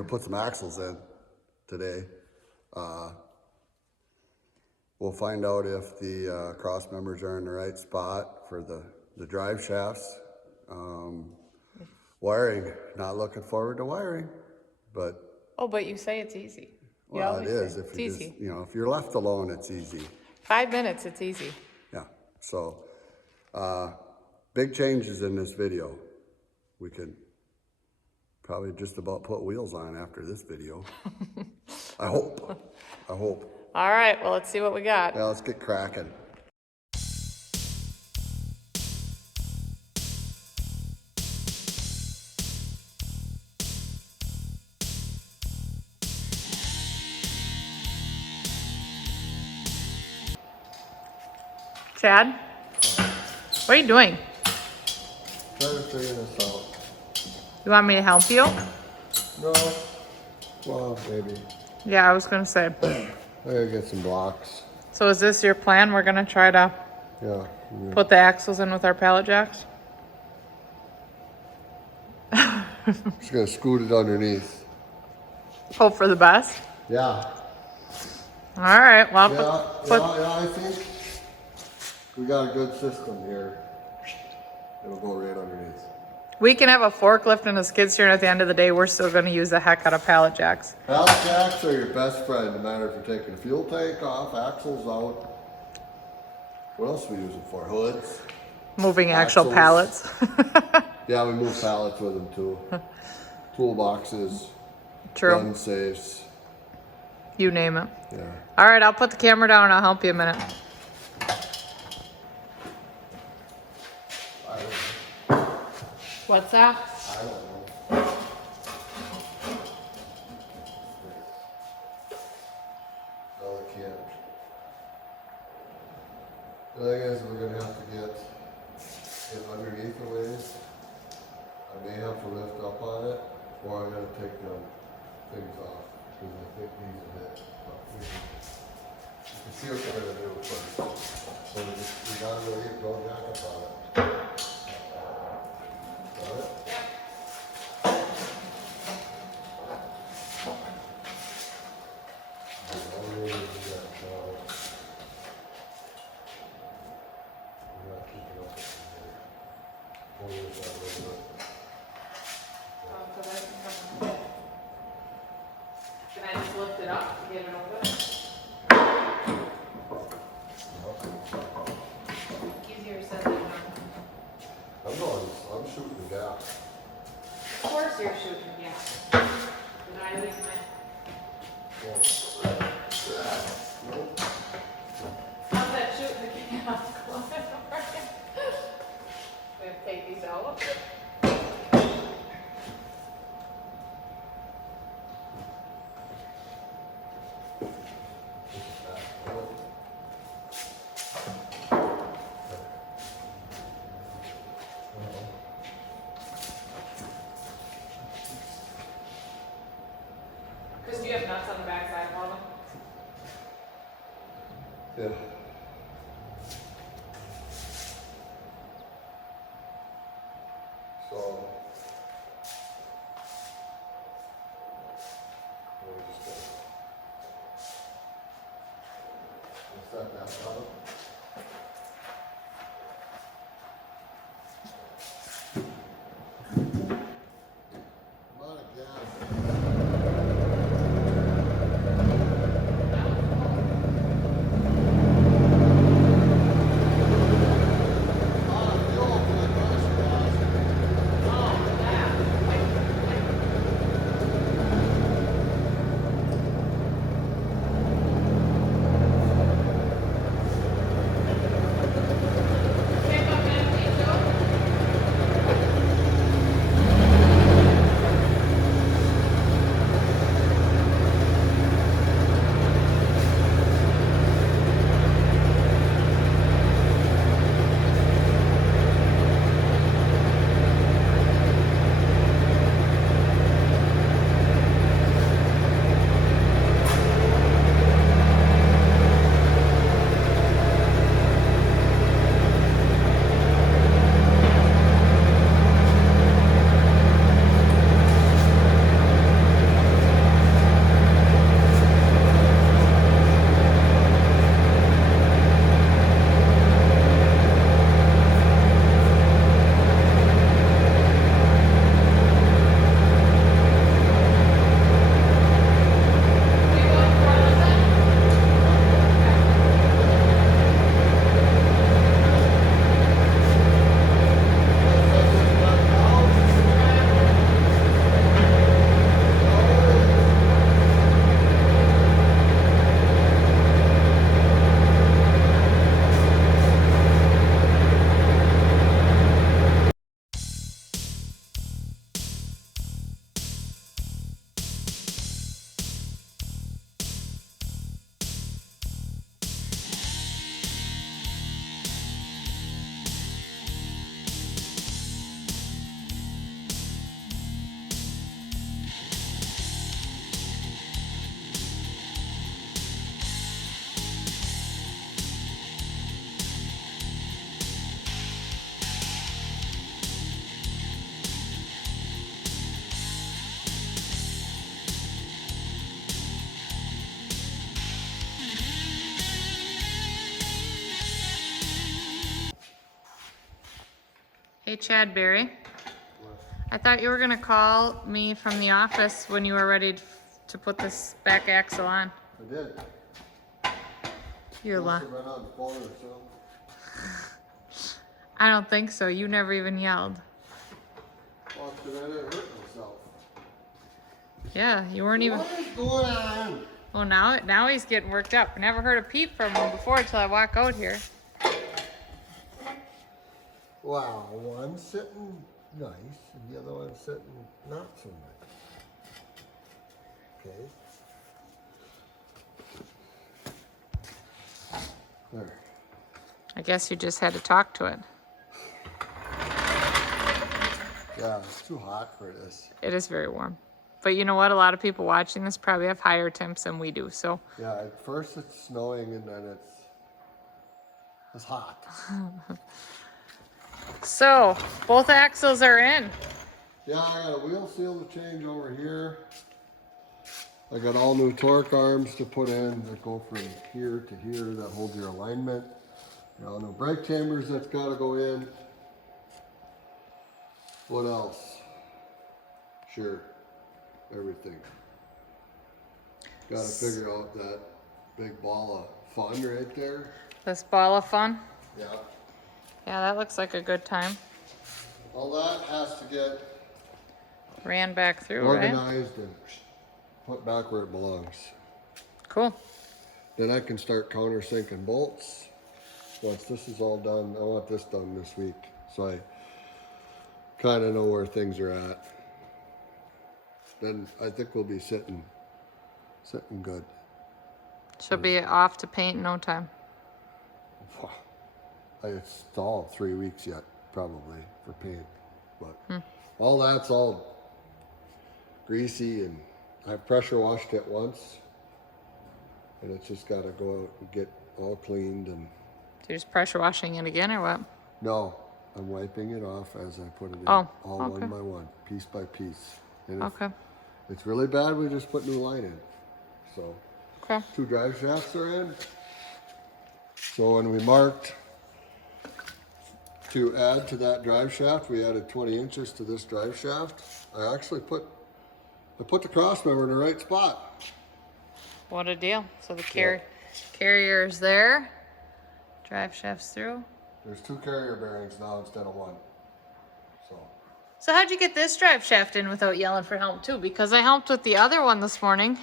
gonna put some axles in today. We'll find out if the cross members are in the right spot for the drive shafts. Wiring, not looking forward to wiring, but. Oh, but you say it's easy. You Well, it always is. say If it's you easy. just, if you're left alone, it's easy. 5 minutes, it's easy. Yeah. So, big changes in this video. We could probably just about put wheels on after this video. I hope. All right, well, let's see what we got. Yeah, let's get cracking. Chad, what are you doing? Trying to figure this out. You want me to help you? No. Well, maybe. Yeah, I was gonna say. I gotta get some blocks. So is this your plan? We're gonna try to Yeah. put the axles in with our pallet jacks? Just gonna scoot it underneath. Hope for the best. Yeah. All right, well, I think we got a good system here. It'll go right underneath. we can have a forklift and a skid steer, and at the end of the day, we're still gonna use the heck out of pallet jacks. Pallet jacks are your best friend, no matter if you're taking a fuel tank off, axles out. What else do we use them for? Hoods? Moving actual Axles. pallets. Yeah, we move pallets with them too. Toolboxes, True. gun safes. You name it. Yeah. All right, I'll put the camera down and I'll help you a minute. What's that? I don't know. No, I can't. The thing is, we're gonna have to get it underneath the ways. I may have to lift up on it, or I'm gonna take the things off, because I think these are it. But we can see what we're gonna do first. So we gotta really get going back up on it. Got it? Can I just lift it up to get it over? Easier said than done. I'm shooting the gap. Of course you're shooting, yeah. Did I leave my... How's that shooting the gas? We have to take these out. Because do you have nuts on the back side of all of them? Yeah. So, we're just gonna set that up. Amount of gas. Chadberry, I thought you were gonna call me from the office when you were ready to put this back axle on. I did. You're Must lying. have been on the phone or something. I don't think so. You never even yelled. Well, it's 'cause I didn't hurt myself. Yeah, you weren't even. What is going on? Well, now he's getting worked up. I never heard a peep from him before until I walk out here. Wow, one's sitting nice and the other one's sitting not so nice. Okay. There. I guess you just had to talk to it. Yeah, it's too hot for this. It is very warm. But you know what? A lot of people watching this probably have higher temps than we do. So Yeah, at first it's snowing and then it's hot. So both axles are in. Yeah, I got a wheel seal to change over here. I got all new torque arms to put in that go from here to here that hold your alignment. Got all new brake chambers that's got to go in. What else? Sure, everything. Got to figure out that big ball of fun right there. This ball of fun. Yeah. Yeah, that looks like a good time. All that has to get Ran back through, right? organized and put back where it belongs. Cool. Then I can start countersinking bolts. Once this is all done, I want this done this week, so I kind of know where things are at. Then I think we'll be sitting good. She'll be off to paint in no time. It's all 3 weeks yet, probably, for paint. But all that's all greasy, and I've pressure washed it once. And it's just got to go out and get all cleaned. And So you're just pressure washing it again or what? no, I'm wiping it off as I put it in. Oh, all okay. one by one, piece by piece. And if Okay. it's really bad, we just put new line in. So Okay. 2 drive shafts are in. So when we marked to add to that drive shaft, we added 20 inches to this drive shaft. I actually put the cross member in the right spot. What a deal. So the carrier is there. Drive shafts through. There's 2 carrier bearings now instead of 1. So how'd you get this drive shaft in without yelling for help too? Because I helped with the other one this morning.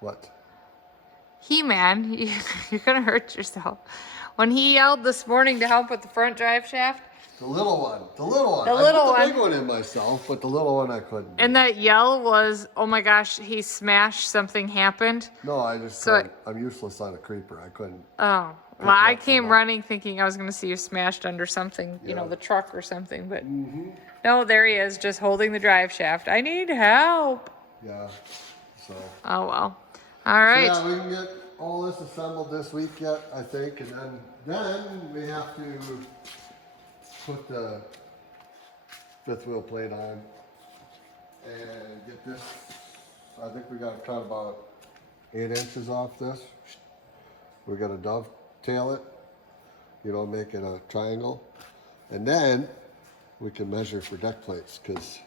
What? He-Man, you're gonna hurt yourself. When he yelled this morning to help with the front drive shaft, The little one. The little one. The little I put the one. big one in myself, but the little one I couldn't. and that yell was, oh my gosh, he smashed, something happened. No, I just So I'm useless on a creeper. I couldn't. Oh, well, Pick I up came from that. running thinking I was going to see you smashed under something, you know, Yeah. the truck or something, but no, there he is, just holding the drive shaft. I need help. Yeah. So. Oh, well. All right. Yeah, we can get all this assembled this week yet, I think, and then we have to put the 5th wheel plate on and get this. I think we got to cut about 8 inches off this. We got to dovetail it, make it a triangle, and then we can measure for deck plates because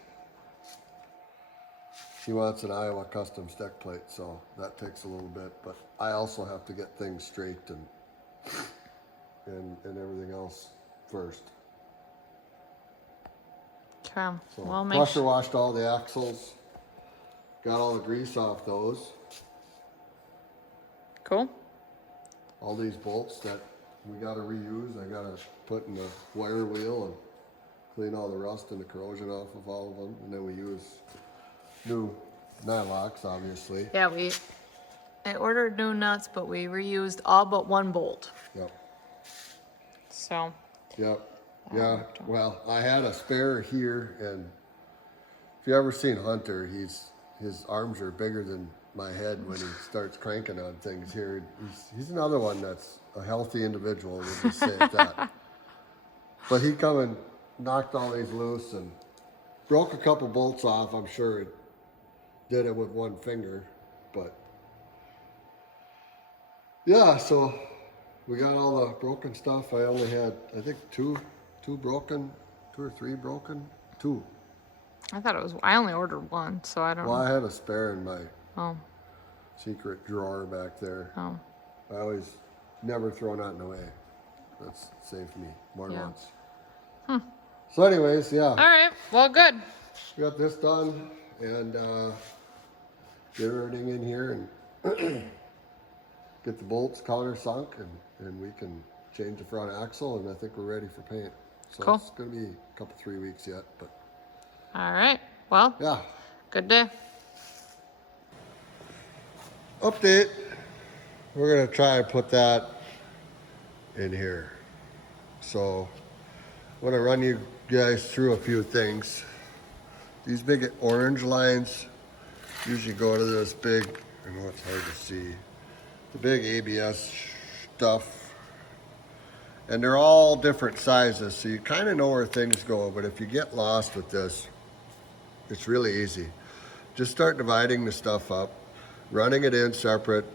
he wants an Iowa Customs deck plate, so that takes a little bit. But I also have to get things straight and everything else first. Okay. So Well, make pressure sure. washed all the axles, got all the grease off those. Cool. All these bolts that we got to reuse, I got to put in the wire wheel and clean all the rust and the corrosion off of all of them. And then we use new nylocks, obviously. Yeah, I ordered new nuts, but we reused all but one bolt. Yep. So, Yep. Yeah. Well, I had a spare here, and if you ever seen Hunter, his arms are bigger than my head when he starts cranking on things here. He's another one that's a healthy individual. We'll just say it that. But he come and knocked all these loose and broke a couple bolts off. I'm sure he did it with one finger, but yeah. So we got all the broken stuff. I only had, I think, two broken, 2 or 3 broken, 2. I thought it was, I only ordered one, so I don't Well, know. I had a spare in my Oh, secret drawer back there. oh, I always never throw nothing away. That's saved me more than Yeah. once. So anyways, yeah, all right, well, good. we got this done and get everything in here and get the bolts countersunk and we can change the front axle and I think we're ready for paint. So Cool. it's gonna be a couple 3 weeks yet, but All right, well, yeah. good day. Update. We're gonna try and put that in here. So I want to run you guys through a few things. These big orange lines usually go to this big, I know it's hard to see, the big ABS stuff. And they're all different sizes, so you kind of know where things go, but if you get lost with this, it's really easy. Just start dividing the stuff up, running it in separate.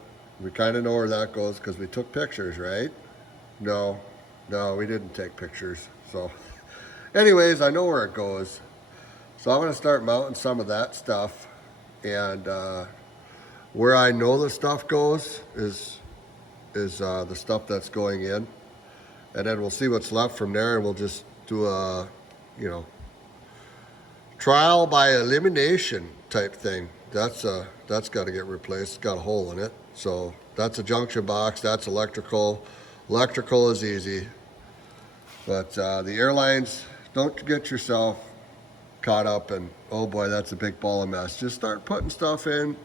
We kind of know where that goes because we took pictures, right? No, we didn't take pictures. So anyways, I know where it goes. So I'm going to start mounting some of that stuff. And where I know the stuff goes is the stuff that's going in. And then we'll see what's left from there and we'll just do a, trial by elimination type thing. That's got to get replaced. It's got a hole in it. So that's a junction box. That's electrical. Electrical is easy. But the airlines, don't get yourself caught up in, oh boy, that's a big ball of mess. Just start putting stuff in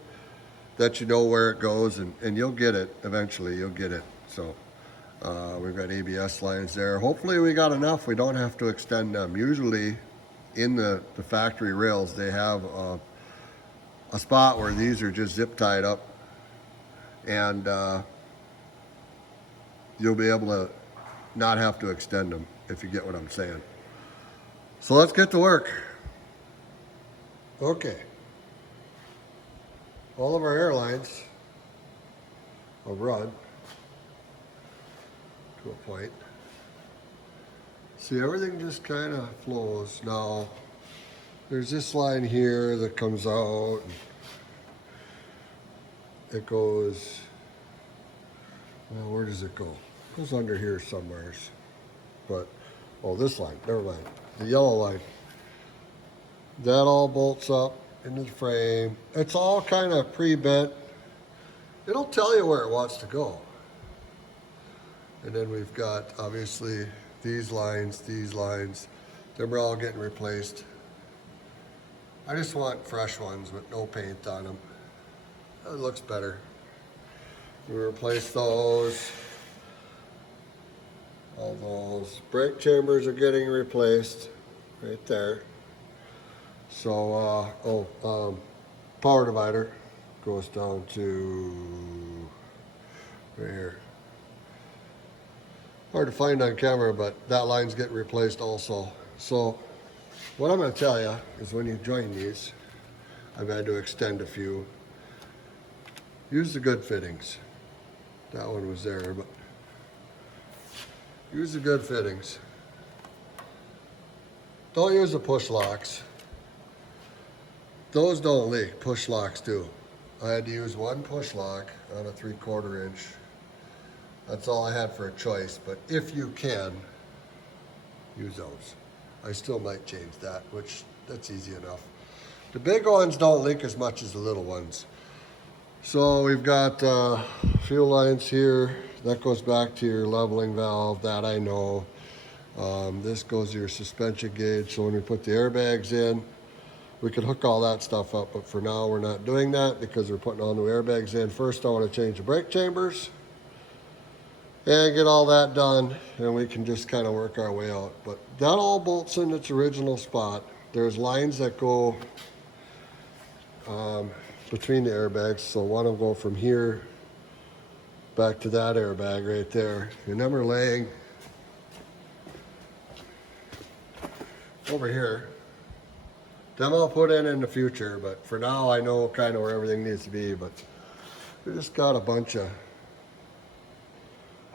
that you know where it goes and you'll get it. Eventually you'll get it. So we've got ABS lines there. Hopefully we got enough. We don't have to extend them. Usually in the factory rails, they have a spot where these are just zip tied up and you'll be able to not have to extend them, if you get what I'm saying. So let's get to work. Okay. All of our airlines are run to a point. See, everything just kind of flows. Now, there's this line here that comes out. It goes, well, where does it go? It goes under here somewhere. But, oh, this line, never mind. The yellow line. That all bolts up into the frame. It's all kind of pre-bent. It'll tell you where it wants to go. And then we've got, obviously, these lines. Them are all getting replaced. I just want fresh ones with no paint on them. It looks better. We replace those. All those brake chambers are getting replaced right there. So, power divider goes down to right here. Hard to find on camera, but that line's getting replaced also. So, what I'm going to tell you is when you join these, I've had to extend a few. Use the good fittings. That one was there, but use the good fittings. Don't use the push locks. Those don't leak, push locks do. I had to use one push lock on a 3/4 inch. That's all I had for a choice, but if you can, use those. I still might change that, which that's easy enough. The big ones don't leak as much as the little ones. So we've got fuel lines here. That goes back to your leveling valve, that I know. This goes to your suspension gauge, so when we put the airbags in, we could hook all that stuff up, but for now we're not doing that because we're putting all new airbags in. First I want to change the brake chambers and get all that done, and we can just kind of work our way out. But that all bolts in its original spot. There's lines that go between the airbags, so one will go from here back to that airbag right there, and them are laying over here. Them I'll put in the future, but for now I know kind of where everything needs to be. But we just got a bunch of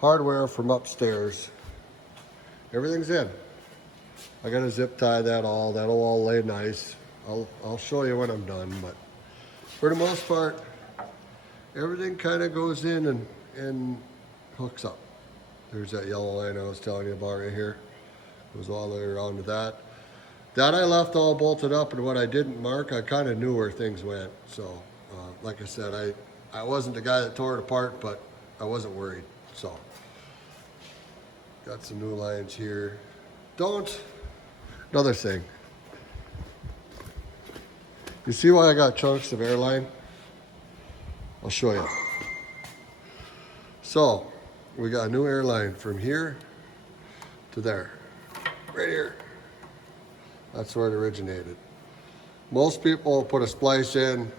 hardware from upstairs. Everything's in. I gotta zip tie that all. That'll all lay nice. I'll show you when I'm done, but for the most part, everything kind of goes in and hooks up. There's that yellow line I was telling you about right here. Goes all the way around to that. That I left all bolted up, and what I didn't mark, I kind of knew where things went. So, like I said, I wasn't the guy that tore it apart, but I wasn't worried. So, got some new lines here. Another thing. You see why I got chunks of airline? I'll show you. So, we got a new airline from here to there. Right here. That's where it originated. Most people put a splice in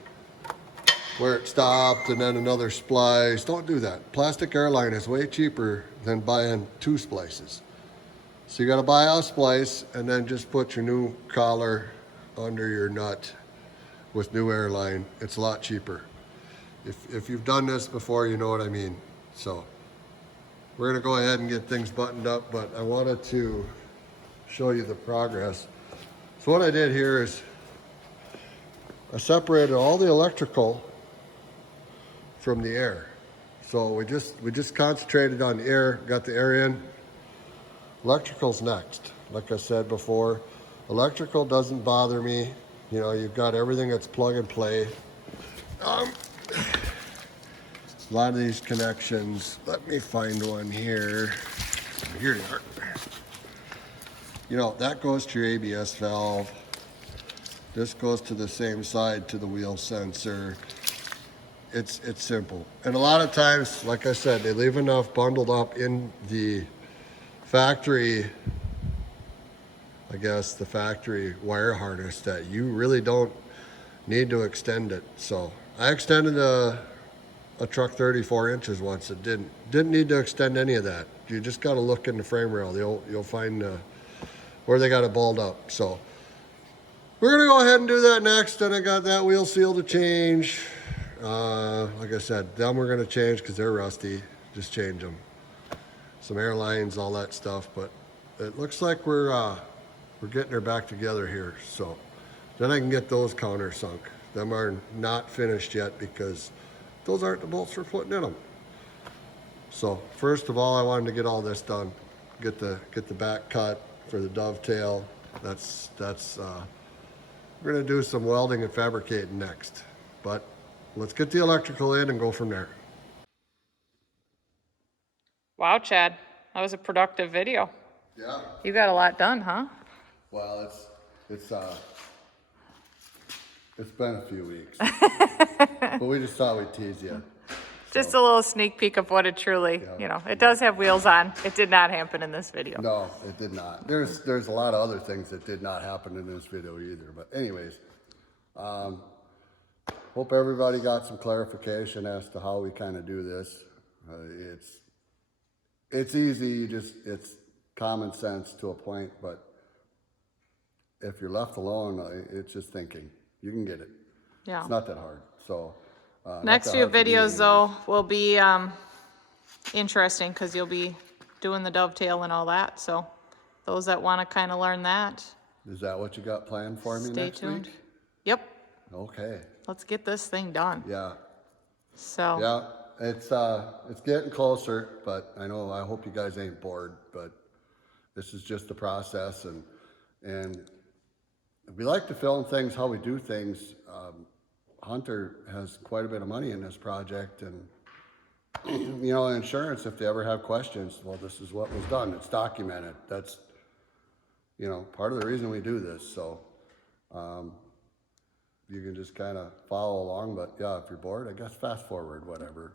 where it stopped and then another splice. Don't do that. Plastic airline is way cheaper than buying 2 splices. So you gotta buy a splice and then just put your new collar under your nut with new airline. It's a lot cheaper. If you've done this before, you know what I mean. So we're gonna go ahead and get things buttoned up, but I wanted to show you the progress. So what I did here is I separated all the electrical from the air. So we just concentrated on the air, got the air in. Electrical's next. Like I said before, electrical doesn't bother me. You know, you've got everything that's plug and play. A lot of these connections, let me find one here. Here they are. You know, that goes to your ABS valve. This goes to the same side to the wheel sensor. It's simple. And a lot of times, like I said, they leave enough bundled up in the factory, I guess, the factory wire harness that you really don't need to extend it. So I extended a truck 34 inches once. It didn't need to extend any of that. You just got to look in the frame rail. You'll find where they got it balled up. So we're gonna go ahead and do that next. Then I got that wheel seal to change. Like I said, them we're gonna change because they're rusty. Just change them. Some airlines, all that stuff. But it looks like we're getting her back together here. So then I can get those countersunk. Them are not finished yet because those aren't the bolts we're putting in them. So first of all, I wanted to get all this done. Get the back cut for the dovetail. We're gonna do some welding and fabricating next. But let's get the electrical in and go from there. Wow, Chad, that was a productive video. Yeah. You got a lot done, huh? Well, it's been a few weeks, but we just thought we'd tease you. Just a little sneak peek of what it truly, you know, it does have wheels on. It did not happen in this video. No, it did not. There's a lot of other things that did not happen in this video either. But anyways, hope everybody got some clarification as to how we kind of do this. It's easy, it's common sense to a point, but if you're left alone, it's just thinking. You can get it. Yeah. It's not that hard. So Next few videos though will be interesting because you'll be doing the dovetail and all that. So those that want to kind of learn that, is that what you got planned for me stay next tuned. week? Yep. Okay. Let's get this thing done. Yeah. So Yeah, it's getting closer, but I hope you guys ain't bored, but this is just the process, and we like to film things how we do things. Hunter has quite a bit of money in this project, and you know, insurance, if they ever have questions, well, this is what was done. It's documented. That's, you know, part of the reason we do this. So you can just kind of follow along, but yeah, if you're bored, I guess fast forward, whatever.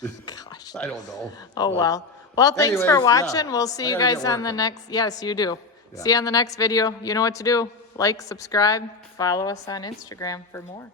gosh. I don't know. Oh, but well, thanks for anyways, watching. yeah, We'll see I you gotta guys get on the working. next, yes, you do. Yeah. See you on the next video. You know what to do. Like, subscribe, follow us on Instagram for more.